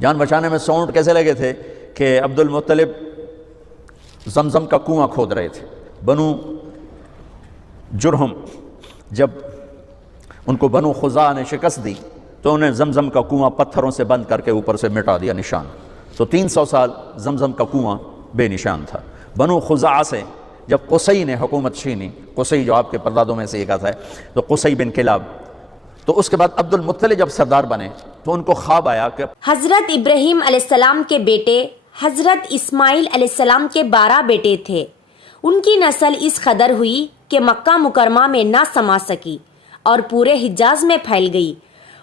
جان بچانے میں 100 اونٹ کیسے لگے تھے کہ عبد المطلب زمزم کا کنواں کھود رہے تھے۔ بنو جرہم جب ان کو بنو خزاعہ نے شکست دی تو انہیں زمزم کا کنواں پتھروں سے بند کر کے اوپر سے مٹا دیا نشان، تو 300 سال زمزم کا کنواں بے نشان تھا۔ بنو خزاعہ سے جب قصی نے حکومت چھینی، قصی جو آپ کے پردادوں میں سے ایک آتا ہے، تو قصی بن کلاب، تو اس کے بعد عبد المطلب جب سردار بنے تو ان کو خواب آیا کہ حضرت ابراہیم علیہ السلام کے بیٹے حضرت اسماعیل علیہ السلام کے 12 بیٹے تھے۔ ان کی نسل اس قدر ہوئی کہ مکہ مکرمہ میں نہ سما سکی اور پورے حجاز میں پھیل گئی۔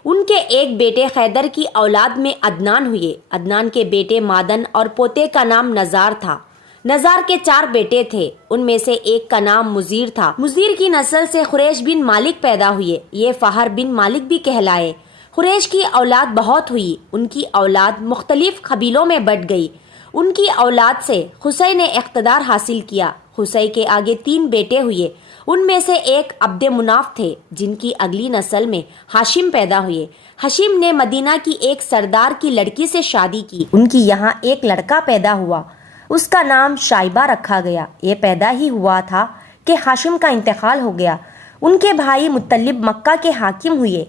ان کے ایک بیٹے خیدر کی اولاد میں عدنان ہوئے، عدنان کے بیٹے مادن اور پوتے کا نام نزار تھا۔ نزار کے 4 بیٹے تھے، ان میں سے ایک کا نام مزیر تھا۔ مزیر کی نسل سے قریش بن مالک پیدا ہوئے، یہ فہر بن مالک بھی کہلائے۔ قریش کی اولاد بہت ہوئی، ان کی اولاد مختلف قبیلوں میں بٹ گئی۔ ان کی اولاد سے قصی نے اقتدار حاصل کیا۔ قصی کے آگے 3 بیٹے ہوئے، ان میں سے ایک عبد مناف تھے، جن کی اگلی نسل میں ہاشم پیدا ہوئے۔ ہاشم نے مدینہ کی ایک سردار کی لڑکی سے شادی کی، ان کی یہاں ایک لڑکا پیدا ہوا، اس کا نام شائبہ رکھا گیا۔ یہ پیدا ہی ہوا تھا کہ ہاشم کا انتقال ہو گیا۔ ان کے بھائی مطلب مکہ کے حاکم ہوئے۔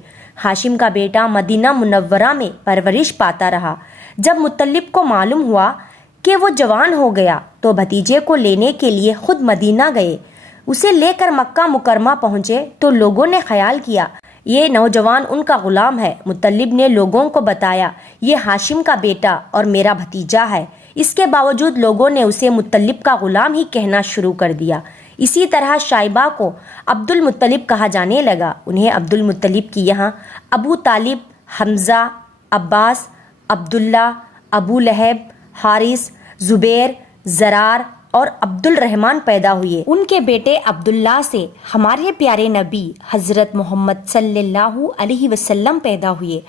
ہاشم کا بیٹا مدینہ منورہ میں پرورش پاتا رہا۔ جب مطلب کو معلوم ہوا کہ وہ جوان ہو گیا تو بھتیجے کو لینے کے لیے خود مدینہ گئے۔ اسے لے کر مکہ مکرمہ پہنچے تو لوگوں نے خیال کیا یہ نوجوان ان کا غلام ہے۔ مطلب نے لوگوں کو بتایا یہ ہاشم کا بیٹا اور میرا بھتیجا ہے۔ اس کے باوجود لوگوں نے اسے مطلب کا غلام ہی کہنا شروع کر دیا۔ اسی طرح شائبہ کو عبد المطلب کہا جانے لگا۔ انہیں عبد المطلب کی یہاں ابو طالب، حمزہ، عباس، عبداللہ، ابو لہب، حارث، زبیر، زرار اور عبد الرحمن پیدا ہوئے۔ ان کے بیٹے عبداللہ سے ہمارے پیارے نبی حضرت محمد صلی اللہ علیہ وسلم پیدا ہوئے۔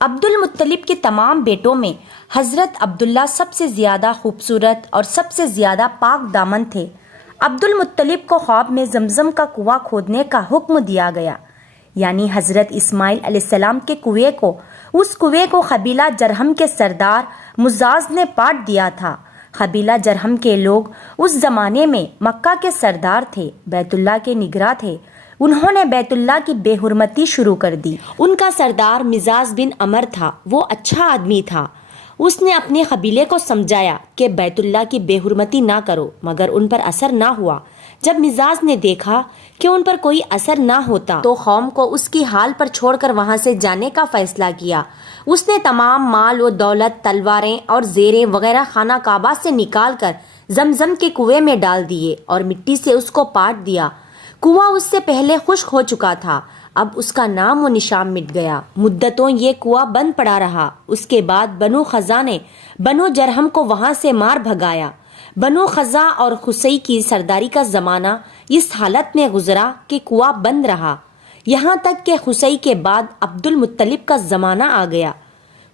عبد المطلب کے تمام بیٹوں میں حضرت عبداللہ سب سے زیادہ خوبصورت اور سب سے زیادہ پاک دامن تھے۔ عبد المطلب کو خواب میں زمزم کا کنواں کھودنے کا حکم دیا گیا، یعنی حضرت اسماعیل علیہ السلام کے کنویں کو۔ اس کنویں کو قبیلہ جرہم کے سردار مزاز نے پاٹ دیا تھا۔ قبیلہ جرہم کے لوگ اس زمانے میں مکہ کے سردار تھے، بیت اللہ کے نگراں تھے۔ انہوں نے بیت اللہ کی بے حرمتی شروع کر دی۔ ان کا سردار مزاز بن عمر تھا، وہ اچھا آدمی تھا۔ اس نے اپنے قبیلے کو سمجھایا کہ بیت اللہ کی بے حرمتی نہ کرو، مگر ان پر اثر نہ ہوا۔ جب مزاج نے دیکھا کہ ان پر کوئی اثر نہ ہوتا تو قوم کو اس کی حال پر چھوڑ کر وہاں سے جانے کا فیصلہ کیا۔ اس نے تمام مال و دولت، تلواریں اور زیریں وغیرہ خانہ کعبہ سے نکال کر زمزم کے کنویں میں ڈال دیے اور مٹی سے اس کو پاٹ دیا۔ کنواں اس سے پہلے خشک ہو چکا تھا، اب اس کا نام و نشان مٹ گیا۔ مدتوں یہ کنواں بند پڑا رہا۔ اس کے بعد بنو خزاعہ نے بنو جرہم کو وہاں سے مار بھگایا۔ بنو خزاعہ اور قصی کی سرداری کا زمانہ اس حالت میں گزرا کہ کنواں بند رہا، یہاں تک کہ قصی کے بعد عبد المطلب کا زمانہ آ گیا۔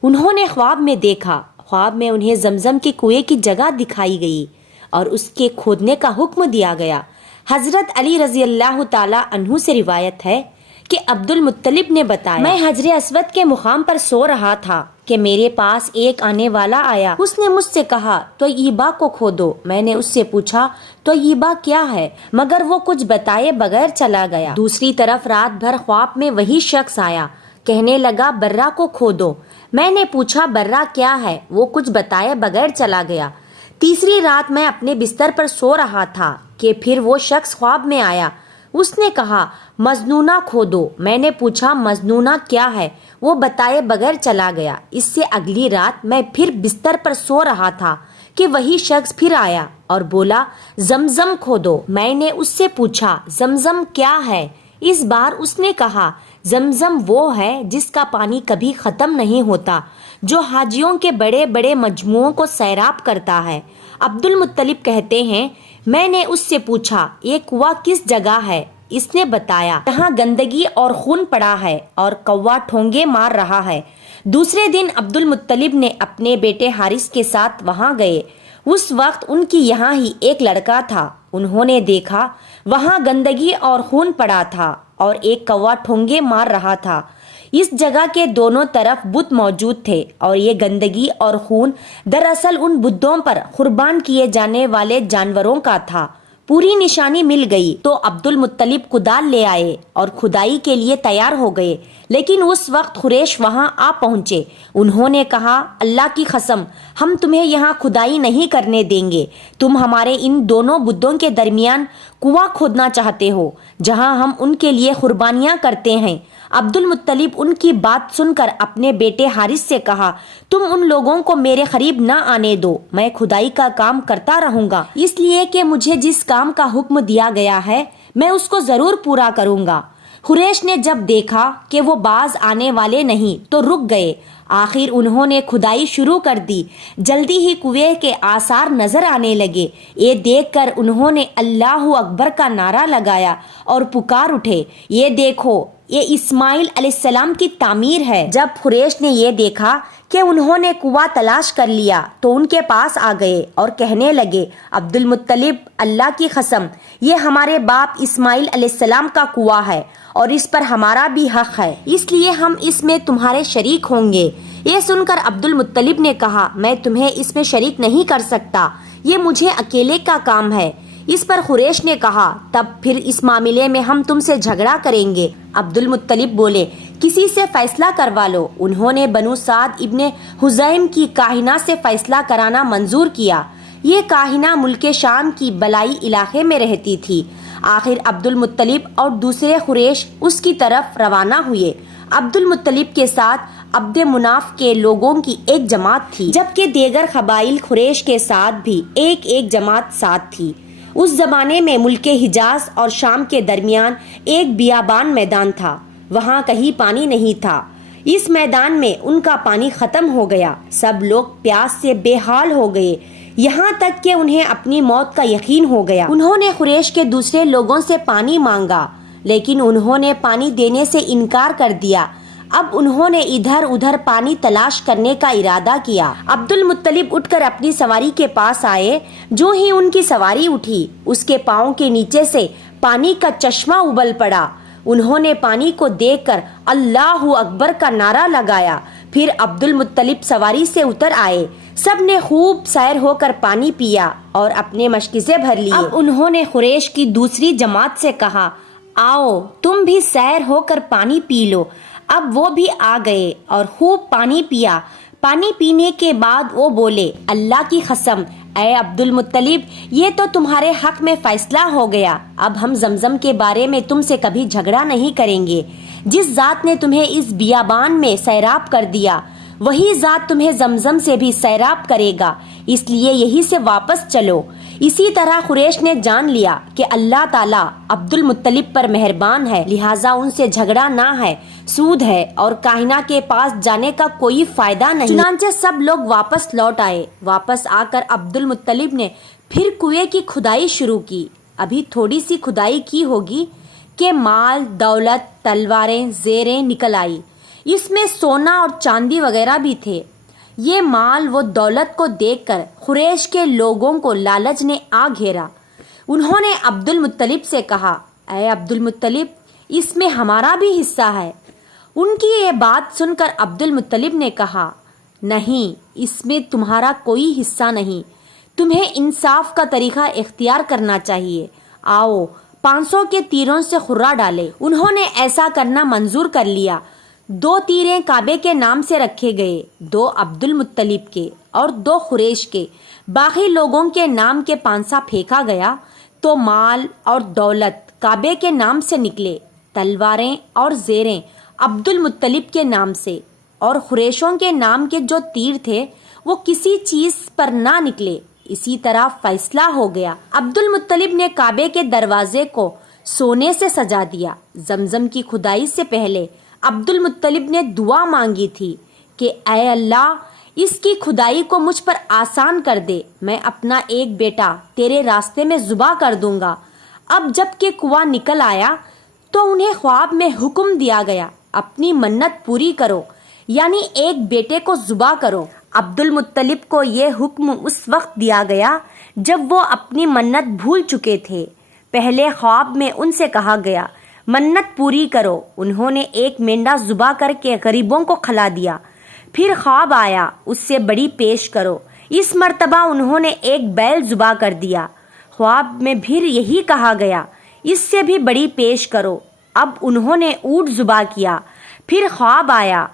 انہوں نے خواب میں دیکھا، خواب میں انہیں زمزم کے کنویں کی جگہ دکھائی گئی اور اس کے کھودنے کا حکم دیا گیا۔ حضرت علی رضی اللہ تعالی عنہ سے روایت ہے کہ عبد المطلب نے بتایا، میں حجر اسود کے مقام پر سو رہا تھا کہ میرے پاس ایک آنے والا آیا۔ اس نے مجھ سے کہا طیبہ کو کھودو۔ میں نے اس سے پوچھا طیبہ کیا ہے، مگر وہ کچھ بتائے بغیر چلا گیا۔ دوسری طرف رات بھر خواب میں وہی شخص آیا، کہنے لگا برہ کو کھودو۔ میں نے پوچھا برہ کیا ہے، وہ کچھ بتائے بغیر چلا گیا۔ تیسری رات میں اپنے بستر پر سو رہا تھا کہ پھر وہ شخص خواب میں آیا، اس نے کہا مجنونہ کھودو۔ میں نے پوچھا مجنونہ کیا ہے، وہ بتائے بغیر چلا گیا۔ اس سے اگلی رات میں پھر بستر پر سو رہا تھا کہ وہی شخص پھر آیا اور بولا زمزم کھودو۔ میں نے اس سے پوچھا زمزم کیا ہے، اس بار اس نے کہا زمزم وہ ہے جس کا پانی کبھی ختم نہیں ہوتا، جو حاجیوں کے بڑے بڑے مجموعوں کو سیراب کرتا ہے۔ عبد المطلب کہتے ہیں میں نے اس سے پوچھا یہ کنواں کس جگہ ہے، اس نے بتایا جہاں گندگی اور خون پڑا ہے اور کوا ٹھونگے مار رہا ہے۔ دوسرے دن عبد المطلب نے اپنے بیٹے حارث کے ساتھ وہاں گئے۔ اس وقت ان کی یہاں ہی ایک لڑکا تھا۔ انہوں نے دیکھا وہاں گندگی اور خون پڑا تھا اور ایک کوا ٹھونگے مار رہا تھا۔ اس جگہ کے دونوں طرف بت موجود تھے اور یہ گندگی اور خون دراصل ان بتوں پر قربان کیے جانے والے جانوروں کا تھا۔ پوری نشانی مل گئی تو عبد المطلب کدال لے آئے اور کھدائی کے لیے تیار ہو گئے، لیکن اس وقت قریش وہاں آ پہنچے۔ انہوں نے کہا، اللہ کی قسم، ہم تمہیں یہاں کھدائی نہیں کرنے دیں گے۔ تم ہمارے ان دونوں بتوں کے درمیان کنواں کھودنا چاہتے ہو جہاں ہم ان کے لیے قربانیاں کرتے ہیں۔ عبد المطلب ان کی بات سن کر اپنے بیٹے حارث سے کہا، تم ان لوگوں کو میرے قریب نہ آنے دو، میں کھدائی کا کام کرتا رہوں گا، اس لیے کہ مجھے جس کام کا حکم دیا گیا ہے میں اس کو ضرور پورا کروں گا۔ قریش نے جب دیکھا کہ وہ باز آنے والے نہیں تو رک گئے۔ آخر انہوں نے کھدائی شروع کر دی۔ جلدی ہی کنویں کے آثار نظر آنے لگے۔ یہ دیکھ کر انہوں نے اللہ اکبر کا نعرہ لگایا اور پکار اٹھے، یہ دیکھو، یہ اسماعیل علیہ السلام کی تعمیر ہے۔ جب قریش نے یہ دیکھا کہ انہوں نے کنواں تلاش کر لیا تو ان کے پاس آ گئے اور کہنے لگے، عبد المطلب، اللہ کی قسم، یہ ہمارے باپ اسماعیل علیہ السلام کا کنواں ہے اور اس پر ہمارا بھی حق ہے، اس لیے ہم اس میں تمہارے شریک ہوں گے۔ یہ سن کر عبد المطلب نے کہا، میں تمہیں اس میں شریک نہیں کر سکتا، یہ مجھے اکیلے کا کام ہے۔ اس پر قریش نے کہا، تب پھر اس معاملے میں ہم تم سے جھگڑا کریں گے۔ عبد المطلب بولے، کسی سے فیصلہ کروا لو۔ انہوں نے بنو سعد ابن حزیم کی کاہنہ سے فیصلہ کرانا منظور کیا۔ یہ کاہنہ ملک شام کی بلائی علاقے میں رہتی تھی۔ آخر عبد المطلب اور دوسرے قریش اس کی طرف روانہ ہوئے۔ عبد المطلب کے ساتھ عبد مناف کے لوگوں کی ایک جماعت تھی، جبکہ دیگر قبائل قریش کے ساتھ بھی ایک جماعت ساتھ تھی۔ اس زمانے میں ملک حجاز اور شام کے درمیان ایک بیابان میدان تھا، وہاں کہیں پانی نہیں تھا۔ اس میدان میں ان کا پانی ختم ہو گیا، سب لوگ پیاس سے بے حال ہو گئے، یہاں تک کہ انہیں اپنی موت کا یقین ہو گیا۔ انہوں نے قریش کے دوسرے لوگوں سے پانی مانگا، لیکن انہوں نے پانی دینے سے انکار کر دیا۔ اب انہوں نے ادھر ادھر پانی تلاش کرنے کا ارادہ کیا۔ عبد المطلب اٹھ کر اپنی سواری کے پاس آئے۔ جو ہی ان کی سواری اٹھی، اس کے پاؤں کے نیچے سے پانی کا چشمہ ابل پڑا۔ انہوں نے پانی کو دیکھ کر اللہ اکبر کا نعرہ لگایا۔ پھر عبد المطلب سواری سے اتر آئے۔ سب نے خوب سیر ہو کر پانی پیا اور اپنے مشکیزیں بھر لیے۔ اب انہوں نے قریش کی دوسری جماعت سے کہا، آؤ تم بھی سیر ہو کر پانی پی لو۔ اب وہ بھی آ گئے اور خوب پانی پیا۔ پانی پینے کے بعد وہ بولے، اللہ کی قسم، اے عبد المطلب، یہ تو تمہارے حق میں فیصلہ ہو گیا۔ اب ہم زمزم کے بارے میں تم سے کبھی جھگڑا نہیں کریں گے۔ جس ذات نے تمہیں اس بیابان میں سیراب کر دیا، وہی ذات تمہیں زمزم سے بھی سیراب کرے گا، اس لیے یہی سے واپس چلو۔ اسی طرح قریش نے جان لیا کہ اللہ تعالیٰ عبد المطلب پر مہربان ہے، لہٰذا ان سے جھگڑا نہ ہے، سود ہے اور کاہنہ کے پاس جانے کا کوئی فائدہ نہیں۔ چنانچہ سب لوگ واپس لوٹ آئے۔ واپس آ کر عبد المطلب نے پھر کنویں کی کھدائی شروع کی۔ ابھی تھوڑی سی کھدائی کی ہوگی کہ مال، دولت، تلواریں، زیریں نکل آئی۔ اس میں سونا اور چاندی وغیرہ بھی تھے۔ یہ مال و دولت کو دیکھ کر قریش کے لوگوں کو لالچ نے آ گھیرا۔ انہوں نے عبد المطلب سے کہا، اے عبد المطلب، اس میں ہمارا بھی حصہ ہے۔ ان کی یہ بات سن کر عبد المطلب نے کہا، نہیں، اس میں تمہارا کوئی حصہ نہیں، تمہیں انصاف کا طریقہ اختیار کرنا چاہیے۔ آؤ 500 کے تیروں سے خرہ ڈالے۔ انہوں نے ایسا کرنا منظور کر لیا۔ 2 تیریں کعبے کے نام سے رکھے گئے، 2 عبد المطلب کے اور 2 قریش کے۔ باقی لوگوں کے نام کے پانسا پھینکا گیا تو مال اور دولت کعبے کے نام سے نکلے، تلواریں اور زیریں عبد المطلب کے نام سے، اور قریشوں کے نام کے جو تیر تھے وہ کسی چیز پر نہ نکلے۔ اسی طرح فیصلہ ہو گیا۔ عبد المطلب نے کعبے کے دروازے کو سونے سے سجا دیا۔ زمزم کی کھدائی سے پہلے عبد المطلب نے دعا مانگی تھی کہ اے اللہ، اس کی کھدائی کو مجھ پر آسان کر دے، میں اپنا ایک بیٹا تیرے راستے میں ذبح کر دوں گا۔ اب جب کہ کنواں نکل آیا تو انہیں خواب میں حکم دیا گیا، اپنی منت پوری کرو، یعنی ایک بیٹے کو ذبح کرو۔ عبد المطلب کو یہ حکم اس وقت دیا گیا جب وہ اپنی منت بھول چکے تھے۔ پہلے خواب میں ان سے کہا گیا، منت پوری کرو۔ انہوں نے ایک مینڈا ذبح کر کے غریبوں کو کھلا دیا۔ پھر خواب آیا، اس سے بڑی پیش کرو۔ اس مرتبہ انہوں نے ایک بیل ذبح کر دیا۔ خواب میں پھر یہی کہا گیا، اس سے بھی بڑی پیش کرو۔ اب انہوں نے اونٹ ذبح کیا۔ پھر خواب آیا،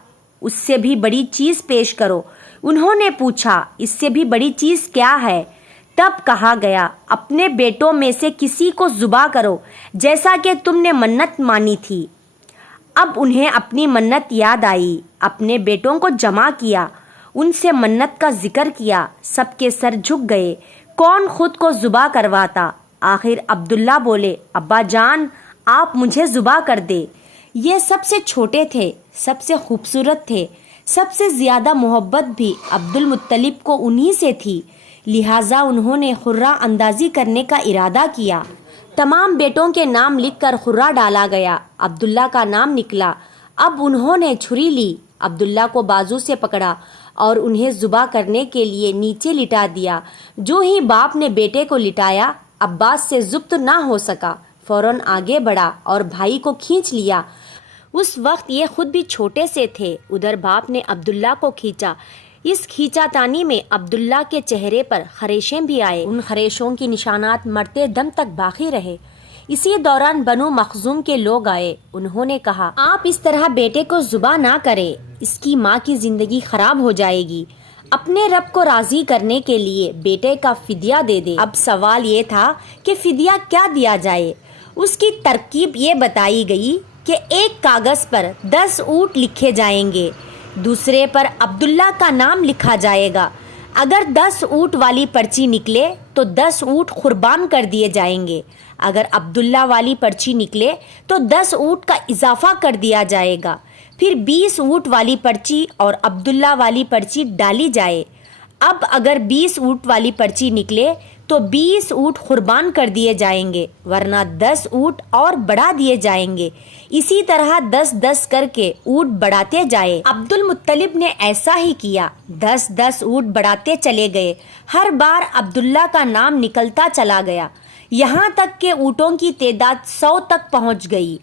اس سے بھی بڑی چیز پیش کرو۔ انہوں نے پوچھا، اس سے بھی بڑی چیز کیا ہے؟ تب کہا گیا، اپنے بیٹوں میں سے کسی کو ذبح کرو جیسا کہ تم نے منت مانی تھی۔ اب انہیں اپنی منت یاد آئی، اپنے بیٹوں کو جمع کیا، ان سے منت کا ذکر کیا۔ سب کے سر جھک گئے، کون خود کو ذبح کرواتا؟ آخر عبداللہ بولے، ابا جان آپ مجھے ذبح کر دے۔ یہ سب سے چھوٹے تھے، سب سے خوبصورت تھے، سب سے زیادہ محبت بھی عبد المطلب کو انہی سے تھی، لہٰذا انہوں نے خرہ اندازی کرنے کا ارادہ کیا۔ تمام بیٹوں کے نام لکھ کر خرہ ڈالا گیا۔ عبداللہ کا نام نکلا۔ اب انہوں نے چھری لی، عبداللہ کو بازو سے پکڑا اور انہیں ذبح کرنے کے لیے نیچے لٹا دیا۔ جو ہی باپ نے بیٹے کو لٹایا، عباس سے ضبط نہ ہو سکا، فوراً آگے بڑھا اور بھائی کو کھینچ لیا۔ اس وقت یہ خود بھی چھوٹے سے تھے۔ ادھر باپ نے عبداللہ کو کھینچا۔ اس کھینچا تانی میں عبداللہ کے چہرے پر خریشیں بھی آئے۔ ان خریشوں کی نشانات مرتے دم تک باقی رہے۔ اسی دوران بنو مخزوم کے لوگ آئے۔ انہوں نے کہا، آپ اس طرح بیٹے کو ذبح نہ کریں، اس کی ماں کی زندگی خراب ہو جائے گی۔ اپنے رب کو راضی کرنے کے لیے بیٹے کا فدیہ دے دے۔ اب سوال یہ تھا کہ فدیہ کیا دیا جائے۔ اس کی ترکیب یہ بتائی گئی کہ ایک کاغذ پر 10 اونٹ لکھے جائیں گے، دوسرے پر عبداللہ کا نام لکھا جائے گا۔ اگر 10 اونٹ والی پرچی نکلے تو 10 اونٹ قربان کر دیے جائیں گے۔ اگر عبداللہ والی پرچی نکلے تو 10 اونٹ کا اضافہ کر دیا جائے گا۔ پھر 20 اونٹ والی پرچی اور عبداللہ والی پرچی ڈالی جائے۔ اب اگر 20 اونٹ والی پرچی نکلے تو 20 اونٹ قربان کر دیے جائیں گے، ورنہ 10 اونٹ اور بڑھا دیے جائیں گے۔ اسی طرح 10-10 کر کے اونٹ بڑھاتے جائے۔ عبد المطلب نے ایسا ہی کیا، 10-10 اونٹ بڑھاتے چلے گئے۔ ہر بار عبداللہ کا نام نکلتا چلا گیا، یہاں تک کہ اونٹوں کی تعداد 100 تک پہنچ گئی۔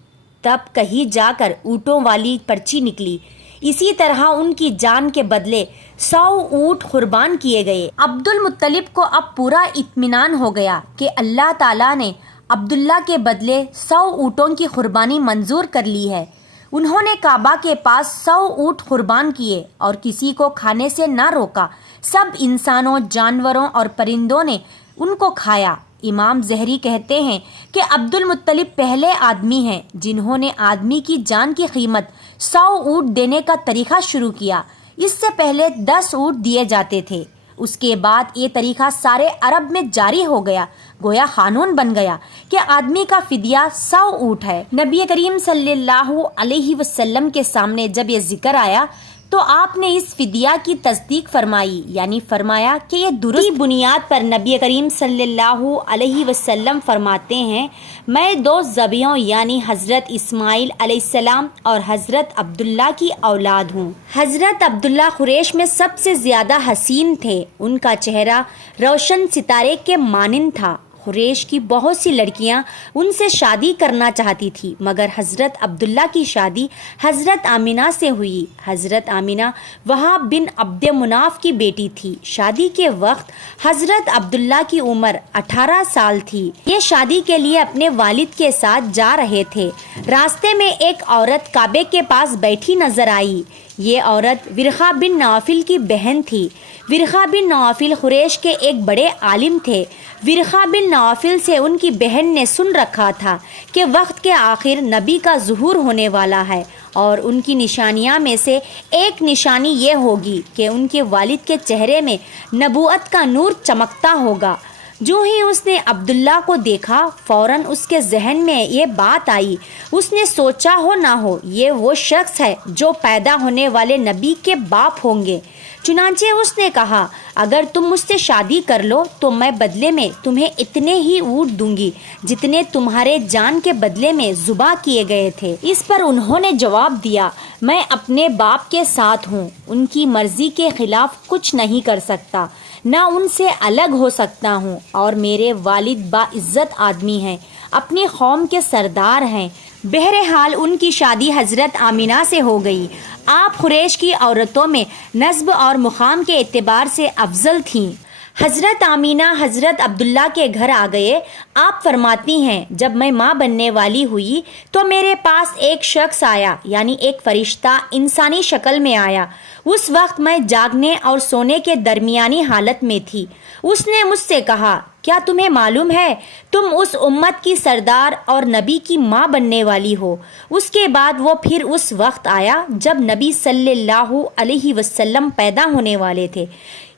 تب کہیں جا کر اونٹوں والی پرچی نکلی۔ اسی طرح ان کی جان کے بدلے 100 اونٹ قربان کیے گئے۔ عبد المطلب کو اب پورا اطمینان ہو گیا کہ اللہ تعالیٰ نے عبداللہ کے بدلے 100 اونٹوں کی قربانی منظور کر لی ہے۔ انہوں نے کعبہ کے پاس 100 اونٹ قربان کیے اور کسی کو کھانے سے نہ روکا۔ سب انسانوں، جانوروں اور پرندوں نے ان کو کھایا۔ امام زہری کہتے ہیں کہ عبد المطلب پہلے آدمی ہیں جنہوں نے آدمی کی جان کی قیمت 100 اونٹ دینے کا طریقہ شروع کیا۔ اس سے پہلے 10 اونٹ دیے جاتے تھے۔ اس کے بعد یہ طریقہ سارے عرب میں جاری ہو گیا، گویا قانون بن گیا کہ آدمی کا فدیہ 100 اونٹ ہے۔ نبی کریم صلی اللہ علیہ وسلم کے سامنے جب یہ ذکر آیا تو آپ نے اس فدیہ کی تصدیق فرمائی، یعنی فرمایا کہ یہ درست بنیاد پر نبی کریم صلی اللہ علیہ وسلم فرماتے ہیں، میں 2 ذبیحوں یعنی حضرت اسماعیل علیہ السلام اور حضرت عبداللہ کی اولاد ہوں۔ حضرت عبداللہ قریش میں سب سے زیادہ حسین تھے، ان کا چہرہ روشن ستارے کے مانند تھا۔ قریش کی بہت سی لڑکیاں ان سے شادی کرنا چاہتی تھی، مگر حضرت عبداللہ کی شادی حضرت آمنہ سے ہوئی۔ حضرت آمنہ وہاب بن عبد مناف کی بیٹی تھی۔ شادی کے وقت حضرت عبداللہ کی عمر 18 سال تھی۔ یہ شادی کے لیے اپنے والد کے ساتھ جا رہے تھے۔ راستے میں ایک عورت کعبے کے پاس بیٹھی نظر آئی۔ یہ عورت ورقہ بن نوفل کی بہن تھی۔ ورقہ بن نوفل قریش کے ایک بڑے عالم تھے۔ ورقہ بن نوفل سے ان کی بہن نے سن رکھا تھا کہ وقت کے آخر نبی کا ظہور ہونے والا ہے، اور ان کی نشانیاں میں سے ایک نشانی یہ ہوگی کہ ان کے والد کے چہرے میں نبوت کا نور چمکتا ہوگا۔ جو ہی اس نے عبداللہ کو دیکھا، فوراً اس کے ذہن میں یہ بات آئی۔ اس نے سوچا ہو نہ ہو یہ وہ شخص ہے جو پیدا ہونے والے نبی کے باپ ہوں گے۔ چنانچہ اس نے کہا، اگر تم مجھ سے شادی کر لو تو میں بدلے میں تمہیں اتنے ہی اونٹ دوں گی جتنے تمہارے جان کے بدلے میں ذبح کیے گئے تھے۔ اس پر انہوں نے جواب دیا، میں اپنے باپ کے ساتھ ہوں، ان کی مرضی کے خلاف کچھ نہیں کر سکتا، نہ ان سے الگ ہو سکتا ہوں، اور میرے والد باعزت آدمی ہیں، اپنی قوم کے سردار ہیں، بہرحال ان کی شادی حضرت آمینہ سے ہو گئی۔ آپ قریش کی عورتوں میں نسب اور مقام کے اعتبار سے افضل تھیں۔ حضرت آمینہ حضرت عبداللہ کے گھر آ گئے۔ آپ فرماتی ہیں جب میں ماں بننے والی ہوئی تو میرے پاس ایک شخص آیا، یعنی ایک فرشتہ انسانی شکل میں آیا۔ اس وقت میں جاگنے اور سونے کے درمیانی حالت میں تھی۔ اس نے مجھ سے کہا، کیا تمہیں معلوم ہے تم اس امت کی سردار اور نبی کی ماں بننے والی ہو؟ اس کے بعد وہ پھر اس وقت آیا جب نبی صلی اللہ علیہ وسلم پیدا ہونے والے تھے۔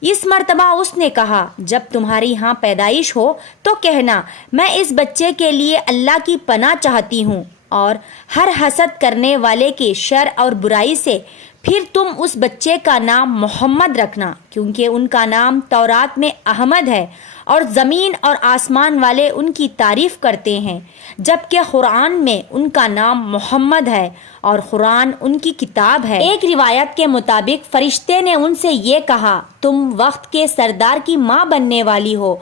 اس مرتبہ اس نے کہا، جب تمہاری ہاں پیدائش ہو تو کہنا میں اس بچے کے لیے اللہ کی پناہ چاہتی ہوں اور ہر حسد کرنے والے کے شر اور برائی سے۔ پھر تم اس بچے کا نام محمد رکھنا، کیونکہ ان کا نام تورات میں احمد ہے اور زمین اور آسمان والے ان کی تعریف کرتے ہیں، جبکہ قرآن میں ان کا نام محمد ہے اور قرآن ان کی کتاب ہے۔ ایک روایت کے مطابق فرشتے نے ان سے یہ کہا، تم وقت کے سردار کی ماں بننے والی ہو۔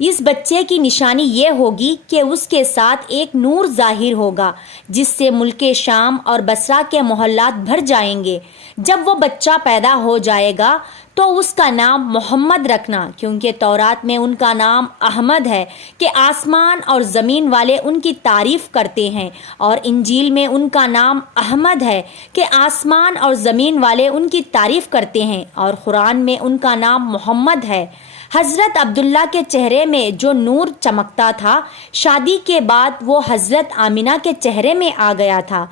اس بچے کی نشانی یہ ہوگی کہ اس کے ساتھ ایک نور ظاہر ہوگا جس سے ملک شام اور بصرہ کے محلات بھر جائیں گے۔ جب وہ بچہ پیدا ہو جائے گا تو اس کا نام محمد رکھنا، کیونکہ تورات میں ان کا نام احمد ہے کہ آسمان اور زمین والے ان کی تعریف کرتے ہیں، اور انجیل میں ان کا نام احمد ہے کہ آسمان اور زمین والے ان کی تعریف کرتے ہیں، اور قرآن میں ان کا نام محمد ہے۔ حضرت عبداللہ کے چہرے میں جو نور چمکتا تھا، شادی کے بعد وہ حضرت آمینہ کے چہرے میں آ گیا تھا۔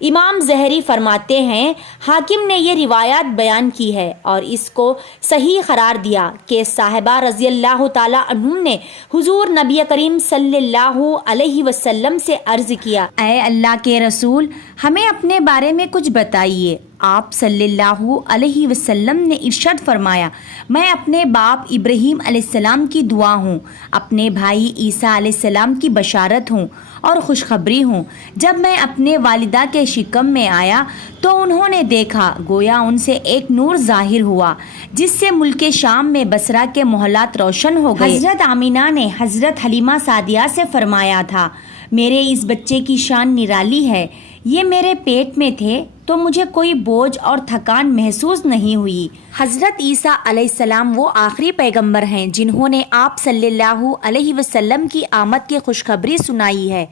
امام ظہری فرماتے ہیں، حاکم نے یہ روایت بیان کی ہے اور اس کو صحیح قرار دیا کہ صاحبہ رضی اللہ تعالی عنہم نے حضور نبی کریم صلی اللہ علیہ وسلم سے عرض کیا، اے اللہ کے رسول، ہمیں اپنے بارے میں کچھ بتائیے۔ آپ صلی اللہ علیہ وسلم نے ارشاد فرمایا، میں اپنے باپ ابراہیم علیہ السلام کی دعا ہوں، اپنے بھائی عیسیٰ علیہ السلام کی بشارت ہوں اور خوشخبری ہوں۔ جب میں اپنے والدہ کے شکم میں آیا تو انہوں نے دیکھا گویا ان سے ایک نور ظاہر ہوا جس سے ملک شام میں بصرہ کے محلات روشن ہو گئے۔ حضرت آمینہ نے حضرت حلیمہ سعدیہ سے فرمایا تھا، میرے اس بچے کی شان نرالی ہے، یہ میرے پیٹ میں تھے تو مجھے کوئی بوجھ اور تھکان محسوس نہیں ہوئی۔ حضرت عیسیٰ علیہ السلام وہ آخری پیغمبر ہیں جنہوں نے آپ صلی اللہ علیہ وسلم کی آمد کی خوشخبری سنائی ہے۔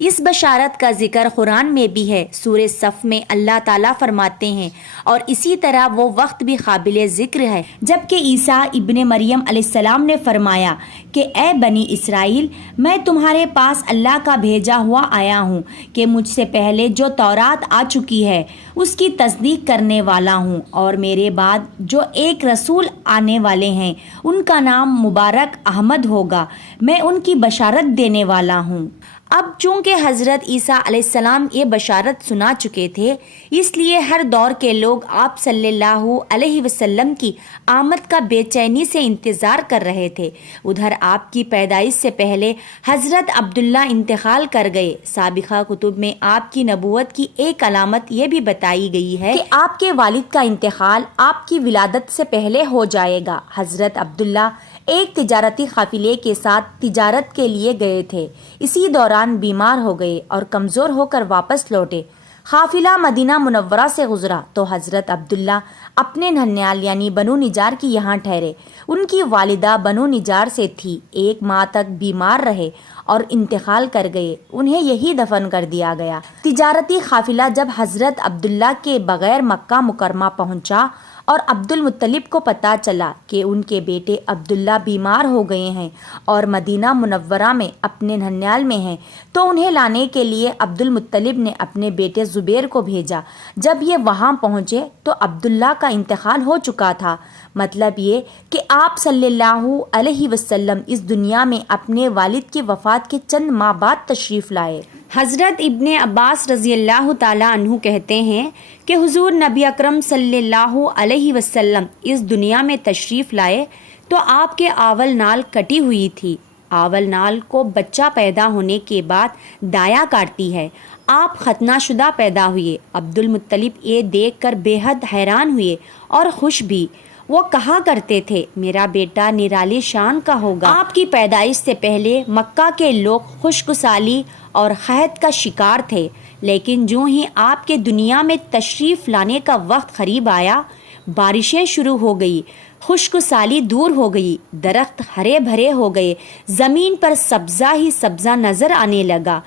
اس بشارت کا ذکر قرآن میں بھی ہے۔ سورہ صف میں اللہ تعالیٰ فرماتے ہیں، اور اسی طرح وہ وقت بھی قابل ذکر ہے جبکہ عیسیٰ ابن مریم علیہ السلام نے فرمایا کہ اے بنی اسرائیل، میں تمہارے پاس اللہ کا بھیجا ہوا آیا ہوں کہ مجھ سے پہلے جو تورات آ چکی ہے اس کی تصدیق کرنے والا ہوں، اور میرے بعد جو ایک رسول آنے والے ہیں ان کا نام مبارک احمد ہوگا، میں ان کی بشارت دینے والا ہوں۔ اب چونکہ حضرت عیسیٰ علیہ السلام یہ بشارت سنا چکے تھے، اس لیے ہر دور کے لوگ آپ صلی اللہ علیہ وسلم کی آمد کا بے چینی سے انتظار کر رہے تھے۔ ادھر آپ کی پیدائش سے پہلے حضرت عبداللہ انتقال کر گئے۔ سابقہ کتب میں آپ کی نبوت کی ایک علامت یہ بھی بتائی گئی ہے کہ آپ کے والد کا انتقال آپ کی ولادت سے پہلے ہو جائے گا۔ حضرت عبداللہ ایک تجارتی قافلے کے ساتھ تجارت کے لیے گئے تھے، اسی دوران بیمار ہو گئے اور کمزور ہو کر واپس لوٹے۔ قافلہ مدینہ منورہ سے گزرا تو حضرت عبداللہ اپنے ننھیال یعنی بنو نجار کی یہاں ٹھہرے۔ ان کی والدہ بنو نجار سے تھی، 1 ماہ تک بیمار رہے اور انتقال کر گئے، انہیں یہی دفن کر دیا گیا۔ تجارتی قافلہ جب حضرت عبداللہ کے بغیر مکہ مکرمہ پہنچا اور عبد المطلب کو پتہ چلا کہ ان کے بیٹے عبداللہ بیمار ہو گئے ہیں اور مدینہ منورہ میں اپنے ننھیال میں ہیں، تو انہیں لانے کے لیے عبد المطلب نے اپنے بیٹے زبیر کو بھیجا۔ جب یہ وہاں پہنچے تو عبداللہ کا انتقال ہو چکا تھا۔ مطلب یہ کہ آپ صلی اللہ علیہ وسلم اس دنیا میں اپنے والد کی وفات کے چند ماہ بعد تشریف لائے۔ حضرت ابن عباس رضی اللہ تعالیٰ عنہ کہتے ہیں کہ حضور نبی اکرم صلی اللہ علیہ وسلم اس دنیا میں تشریف لائے تو آپ کے آول نال کٹی ہوئی تھی۔ آول نال کو بچہ پیدا ہونے کے بعد دایا کاٹتی ہے۔ آپ ختنہ شدہ پیدا ہوئے۔ عبد المطلب یہ دیکھ کر بے حد حیران ہوئے اور خوش بھی۔ وہ کہا کرتے تھے، میرا بیٹا نرالی شان کا ہوگا۔ آپ کی پیدائش سے پہلے مکہ کے لوگ خشک سالی اور قحط کا شکار تھے۔ لیکن جو ہی آپ کے دنیا میں تشریف لانے کا وقت قریب آیا، بارشیں شروع ہو گئی، خشک سالی دور ہو گئی، درخت ہرے بھرے ہو گئے، زمین پر سبزہ ہی سبزہ نظر آنے لگا۔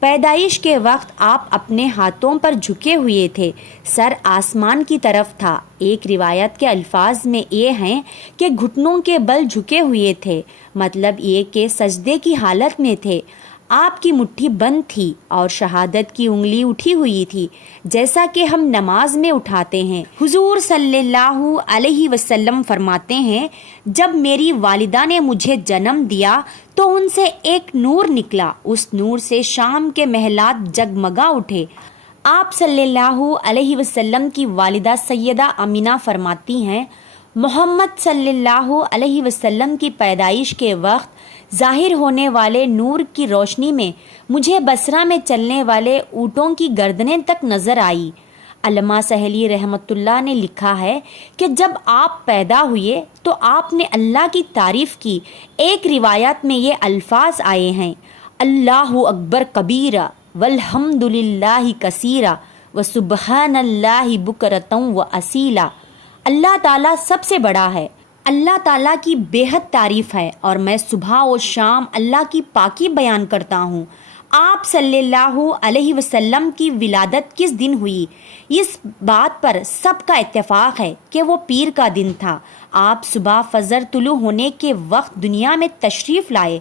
پیدائش کے وقت آپ اپنے ہاتھوں پر جھکے ہوئے تھے، سر آسمان کی طرف تھا۔ ایک روایت کے الفاظ میں یہ ہیں کہ گھٹنوں کے بل جھکے ہوئے تھے، مطلب یہ کہ سجدے کی حالت میں تھے۔ آپ کی مٹھی بند تھی اور شہادت کی انگلی اٹھی ہوئی تھی، جیسا کہ ہم نماز میں اٹھاتے ہیں۔ حضور صلی اللہ علیہ وسلم فرماتے ہیں، جب میری والدہ نے مجھے جنم دیا تو ان سے ایک نور نکلا، اس نور سے شام کے محلات جگمگا اٹھے۔ آپ صلی اللہ علیہ وسلم کی والدہ سیدہ آمینہ فرماتی ہیں، محمد صلی اللہ علیہ وسلم کی پیدائش کے وقت ظاہر ہونے والے نور کی روشنی میں مجھے بصرہ میں چلنے والے اونٹوں کی گردنیں تک نظر آئی۔ علامہ سہیلی رحمۃ اللہ نے لکھا ہے کہ جب آپ پیدا ہوئے تو آپ نے اللہ کی تعریف کی۔ ایک روایت میں یہ الفاظ آئے ہیں، اللہ اکبر کبیرہ والحمد للہ کثیرہ وسبحان اللہ بکرۃ واصیلا۔ اللہ تعالیٰ سب سے بڑا ہے، اللہ تعالیٰ کی بے حد تعریف ہے، اور میں صبح و شام اللہ کی پاکی بیان کرتا ہوں۔ آپ صلی اللہ علیہ وسلم کی ولادت کس دن ہوئی؟ اس بات پر سب کا اتفاق ہے کہ وہ پیر کا دن تھا۔ آپ صبح فجر طلوع ہونے کے وقت دنیا میں تشریف لائے۔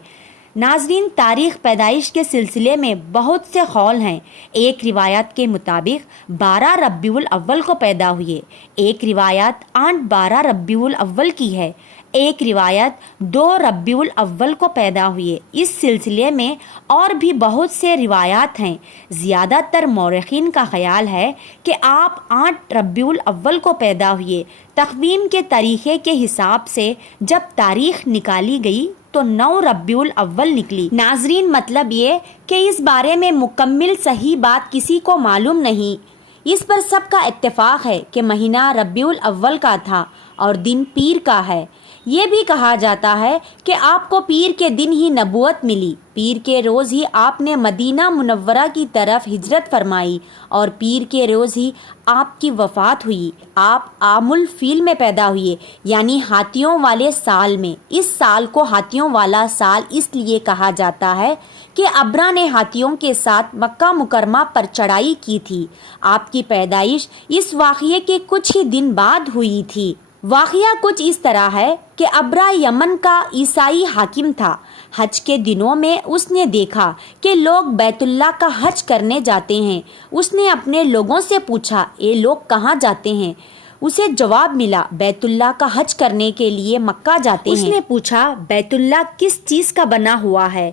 ناظرین، تاریخ پیدائش کے سلسلے میں بہت سے قول ہیں۔ ایک روایت کے مطابق 12 ربیع الاول کو پیدا ہوئے، ایک روایت 8-12 ربیع الاول کی ہے، ایک روایت 2 ربیع الاول کو پیدا ہوئے۔ اس سلسلے میں اور بھی بہت سے روایات ہیں۔ زیادہ تر مورخین کا خیال ہے کہ آپ 8 ربیع الاول کو پیدا ہوئے۔ تقویم کے طریقے کے حساب سے جب تاریخ نکالی گئی تو 9 ربیع الاول نکلی۔ ناظرین، مطلب یہ کہ اس بارے میں مکمل صحیح بات کسی کو معلوم نہیں۔ اس پر سب کا اتفاق ہے کہ مہینہ ربیع الاول کا تھا اور دن پیر کا ہے۔ یہ بھی کہا جاتا ہے کہ آپ کو پیر کے دن ہی نبوت ملی، پیر کے روز ہی آپ نے مدینہ منورہ کی طرف ہجرت فرمائی، اور پیر کے روز ہی آپ کی وفات ہوئی۔ آپ عام الفیل میں پیدا ہوئے، یعنی ہاتھیوں والے سال میں۔ اس سال کو ہاتھیوں والا سال اس لیے کہا جاتا ہے کہ ابرا نے ہاتھیوں کے ساتھ مکہ مکرمہ پر چڑھائی کی تھی۔ آپ کی پیدائش اس واقعے کے کچھ ہی دن بعد ہوئی تھی۔ واقعہ کچھ اس طرح ہے کہ ابرا یمن کا عیسائی حاکم تھا۔ حج کے دنوں میں اس نے دیکھا کہ لوگ بیت اللہ کا حج کرنے جاتے ہیں۔ اس نے اپنے لوگوں سے پوچھا، یہ لوگ کہاں جاتے ہیں؟ اسے جواب ملا، بیت اللہ کا حج کرنے کے لیے مکہ جاتے ہیں۔ اس نے پوچھا، بیت اللہ کس چیز کا بنا ہوا ہے؟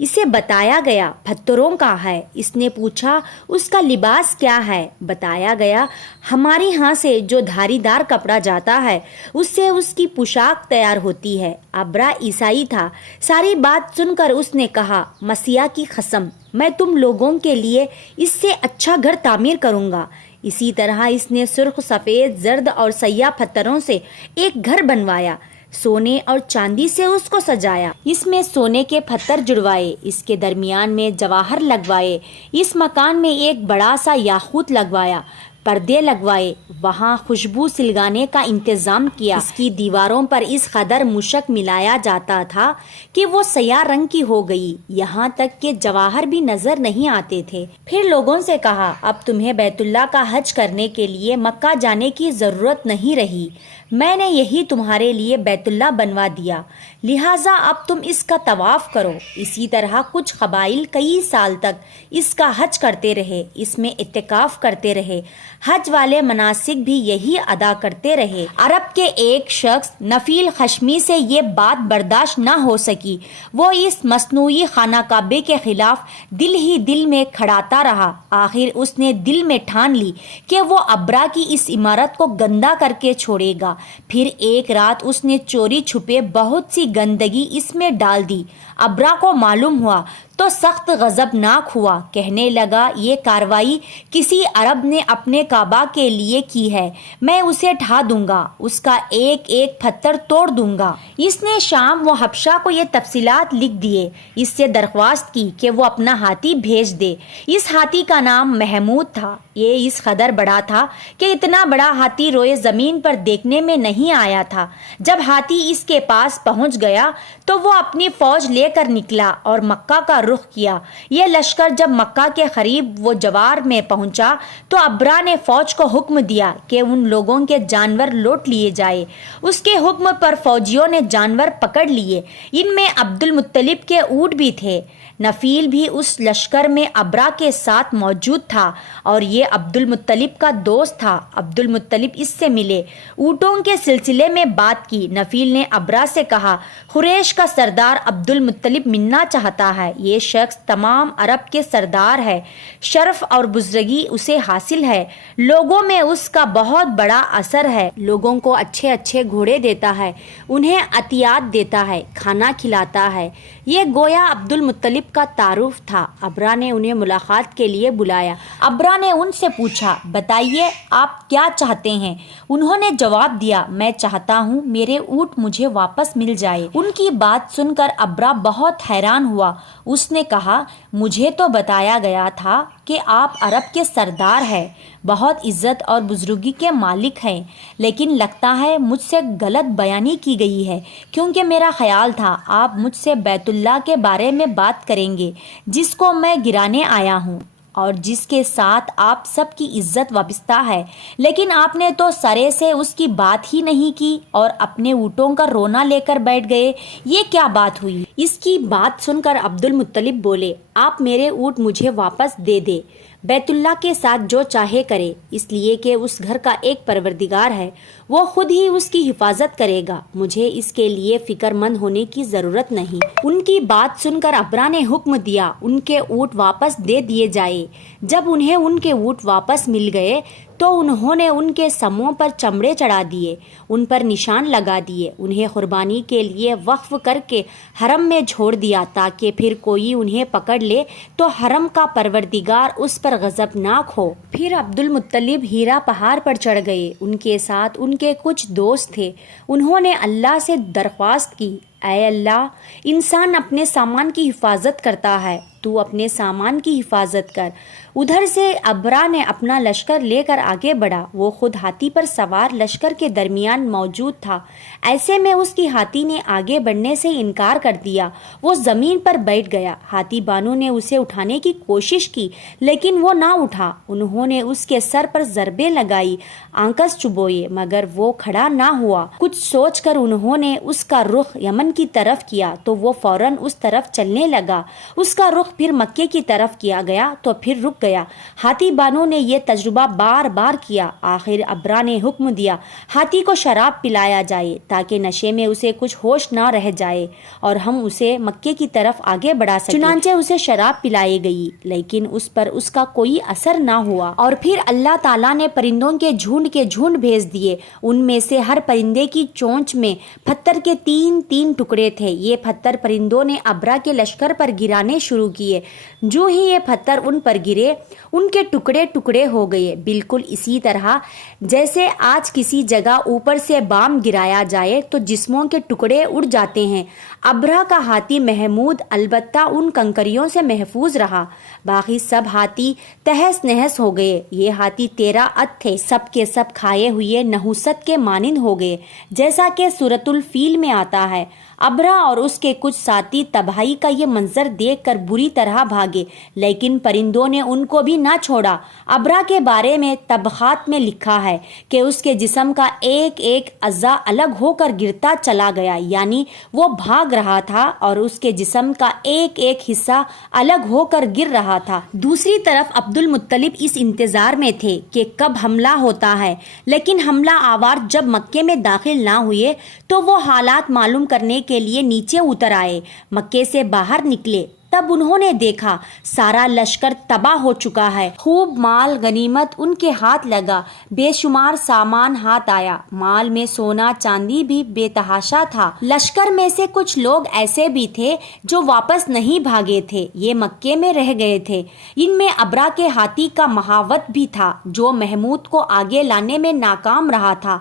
اسے بتایا گیا پتھروں کا ہے۔ اس نے پوچھا، اس کا لباس کیا ہے؟ بتایا گیا، ہمارے ہاں سے جو دھاری دار کپڑا جاتا ہے اس سے اس کی پوشاک تیار ہوتی ہے۔ ابرا عیسائی تھا۔ ساری بات سن کر اس نے کہا، مسیح کی قسم، میں تم لوگوں کے لیے اس سے اچھا گھر تعمیر کروں گا۔ اسی طرح اس نے سرخ، سفید، زرد اور سیاہ پتھروں سے ایک گھر بنوایا، سونے اور چاندی سے اس کو سجایا۔ اس میں سونے کے پتھر جڑوائے، اس کے درمیان میں جواہر لگوائے، اس مکان میں ایک بڑا سا یاقوت لگوایا، پردے لگوائے، وہاں خوشبو سلگانے کا انتظام کیا۔ اس کی دیواروں پر اس قدر مشک ملایا جاتا تھا کہ وہ سیاہ رنگ کی ہو گئی، یہاں تک کہ جواہر بھی نظر نہیں آتے تھے۔ پھر لوگوں سے کہا، اب تمہیں بیت اللہ کا حج کرنے کے لیے مکہ جانے کی ضرورت نہیں رہی، میں نے یہی تمہارے لیے بیت اللہ بنوا دیا، لہٰذا اب تم اس کا طواف کرو۔ اسی طرح کچھ قبائل کئی سال تک اس کا حج کرتے رہے، اس میں اعتکاف کرتے رہے، حج والے مناسک بھی یہی ادا کرتے رہے۔ عرب کے ایک شخص نفیل خشمی سے یہ بات برداشت نہ ہو سکی، وہ اس مصنوعی خانہ کعبے کے خلاف دل ہی دل میں کھڑاتا رہا۔ آخر اس نے دل میں ٹھان لی کہ وہ ابرا کی اس عمارت کو گندا کر کے چھوڑے گا۔ پھر ایک رات اس نے چوری چھپے بہت سی گندگی اس میں ڈال دی۔ ابرا کو معلوم ہوا تو سخت غضبناک ہوا، کہنے لگا یہ کارروائی کسی عرب نے اپنے کعبہ کے لیے کی ہے، میں اسے ڈھا دوں گا، اس کا ایک ایک پتھر توڑ دوں گا۔ اس نے شام و حبشہ کو یہ تفصیلات لکھ دیے، اس سے درخواست کی کہ وہ اپنا ہاتھی بھیج دے۔ اس ہاتھی کا نام محمود تھا۔ یہ اس قدر بڑا تھا کہ اتنا بڑا ہاتھی روئے زمین پر دیکھنے میں نہیں آیا تھا۔ جب ہاتھی اس کے پاس پہنچ گیا تو وہ اپنی فوج لے کر نکلا اور مکہ کا رخ کیا۔ یہ لشکر جب مکہ کے قریب وہ جوار میں پہنچا تو ابرا نے فوج کو حکم دیا کہ ان لوگوں کے جانور لوٹ لیے جائے۔ اس کے حکم پر فوجیوں نے جانور پکڑ لیے۔ ان میں عبد المطلب کے اونٹ بھی تھے۔ نفیل بھی اس لشکر میں ابرا کے ساتھ موجود تھا اور یہ عبد المطلب کا دوست تھا۔ عبد المطلب اس سے ملے، اونٹوں کے سلسلے میں بات کی۔ نفیل نے ابرا سے کہا، قریش کا سردار عبد المطلب ملنا چاہتا ہے۔ یہ شخص تمام عرب کے سردار ہے، شرف اور بزرگی اسے حاصل ہے، لوگوں میں اس کا بہت بڑا اثر ہے، لوگوں کو اچھے اچھے گھوڑے دیتا ہے، انہیں عطیات دیتا ہے، کھانا کھلاتا ہے۔ یہ گویا عبد المطلب کا تعارف تھا۔ ابرا نے انہیں ملاقات کے لیے بلایا۔ ابرا نے ان سے پوچھا، بتائیے آپ کیا چاہتے ہیں؟ انہوں نے جواب دیا، میں چاہتا ہوں میرے اونٹ مجھے واپس مل جائے۔ ان کی بات سن کر ابرا بہت حیران ہوا۔ اس نے کہا، مجھے تو بتایا گیا تھا کہ آپ عرب کے سردار ہیں، بہت عزت اور بزرگی کے مالک ہیں، لیکن لگتا ہے مجھ سے غلط بیانی کی گئی ہے، کیونکہ میرا خیال تھا آپ مجھ سے بیت اللہ کے بارے میں بات کریں گے، جس کو میں گرانے آیا ہوں اور جس کے ساتھ آپ سب کی عزت وابستہ ہے، لیکن آپ نے تو سرے سے اس کی بات ہی نہیں کی اور اپنے اونٹوں کا رونا لے کر بیٹھ گئے۔ یہ کیا بات ہوئی؟ اس کی بات سن کر عبد المطلب بولے، آپ میرے اونٹ مجھے واپس دے دے، بیت اللہ کے ساتھ جو چاہے کرے، اس لیے کہ اس گھر کا ایک پروردگار ہے، وہ خود ہی اس کی حفاظت کرے گا، مجھے اس کے لیے فکر مند ہونے کی ضرورت نہیں۔ ان کی بات سن کر ابرا نے حکم دیا ان کے اونٹ واپس دے دیے جائے۔ جب انہیں ان کے اونٹ واپس مل گئے تو انہوں نے ان کے سموں پر چمڑے چڑھا دیے، ان پر نشان لگا دیے، انہیں قربانی کے لیے وقف کر کے حرم میں چھوڑ دیا تاکہ پھر کوئی انہیں پکڑ لے تو حرم کا پروردگار اس پر غضبناک ہو۔ پھر عبد المطلب ہیرا پہاڑ پر چڑھ گئے، ان کے ساتھ ان کے کچھ دوست تھے۔ انہوں نے اللہ سے درخواست کی، اے اللہ، انسان اپنے سامان کی حفاظت کرتا ہے، تو اپنے سامان کی حفاظت کر۔ ادھر سے ابرا نے اپنا لشکر لے کر آگے بڑھا۔ وہ خود ہاتھی پر سوار لشکر کے درمیان موجود تھا۔ ایسے میں اس کی ہاتھی نے آگے بڑھنے سے انکار کر دیا۔ وہ زمین پر بیٹھ گیا۔ ہاتھی بانو نے اسے اٹھانے کی کوشش کی لیکن وہ نہ اٹھا۔ انہوں نے اس کے سر پر ضربیں لگائی، آنکس چبوئے، مگر وہ کھڑا نہ ہوا۔ کچھ سوچ کر انہوں نے اس کا رخ یمن کی طرف کیا تو وہ فوراً اس طرف چلنے لگا۔ اس کا رخ پھر مکے کی طرف کیا گیا تو پھر رک گیا۔ ہاتھی بانو نے یہ تجربہ بار بار کیا۔ آخر ابرا نے حکم دیا ہاتھی کو شراب پلایا جائے تاکہ نشے میں اسے کچھ ہوش نہ رہ جائے اور ہم اسے مکے کی طرف آگے بڑھا سکیں۔ چنانچہ اسے شراب پلائی گئی لیکن اس پر اس کا کوئی اثر نہ ہوا۔ اور پھر اللہ تعالیٰ نے پرندوں کے جھنڈ بھیج دیے۔ ان میں سے ہر پرندے کی چونچ میں پتھر کے 3 ٹکڑے تھے۔ یہ پتھر پرندوں نے ابرا کے لشکر پر گرانے شروع کیے۔ جو ہی یہ پتھر ان پر گرے ان کے ٹکڑے ٹکڑے ہو گئے، بالکل اسی طرح جیسے آج کسی جگہ اوپر سے بام گرایا جائے تو جسموں کے ٹکڑے اڑ جاتے ہیں۔ ابرا کا ہاتھی محمود البتہ ان کنکریوں سے محفوظ رہا، باقی سب ہاتھی تہس نہس ہو گئے۔ یہ ہاتھی 13 ات تھے، سب کے سب کھائے ہوئے نحوست کے مانند ہو گئے، جیسا کہ سورۃ الفیل میں آتا ہے۔ ابرا اور اس کے کچھ ساتھی تباہی کا یہ منظر دیکھ کر بری طرح بھاگے، لیکن پرندوں نے ان کو بھی نہ چھوڑا۔ ابرا کے بارے میں طبقات میں لکھا ہے کہ اس کے جسم کا ایک ایک اعضاء الگ ہو کر گرتا چلا گیا، یعنی وہ بھاگ رہا تھا اور اس کے جسم کا ایک ایک حصہ الگ ہو کر گر رہا تھا۔ دوسری طرف عبد المطلب اس انتظار میں تھے کہ کب حملہ ہوتا ہے، لیکن حملہ آور جب مکے میں داخل نہ ہوئے تو وہ حالات معلوم کرنے کے لیے نیچے اتر آئے، مکے سے باہر نکلے تب انہوں نے دیکھا سارا لشکر تباہ ہو چکا ہے، خوب مال غنیمت ان کے ہاتھ لگا، بے شمار سامان ہاتھ آیا، مال میں سونا چاندی بھی بے تحاشا تھا۔ لشکر میں سے کچھ لوگ ایسے بھی تھے جو واپس نہیں بھاگے تھے، یہ مکے میں رہ گئے تھے۔ ان میں ابرا کے ہاتھی کا مہاوت بھی تھا جو محمود کو آگے لانے میں ناکام رہا تھا۔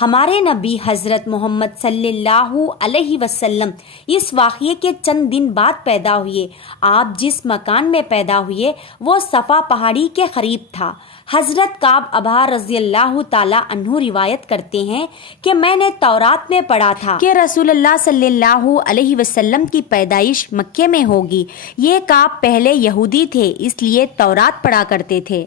ہمارے نبی حضرت محمد صلی اللہ علیہ وسلم اس واقعے کے چند دن بعد پیدا ہوئے۔ آپ جس مکان میں پیدا ہوئے وہ صفا پہاڑی کے قریب تھا۔ حضرت کعب ابا رضی اللہ تعالی عنہ روایت کرتے ہیں کہ میں نے تورات میں پڑھا تھا کہ رسول اللہ صلی اللہ علیہ وسلم کی پیدائش مکے میں ہوگی۔ یہ کعب پہلے یہودی تھے، اس لیے تورات پڑھا کرتے تھے۔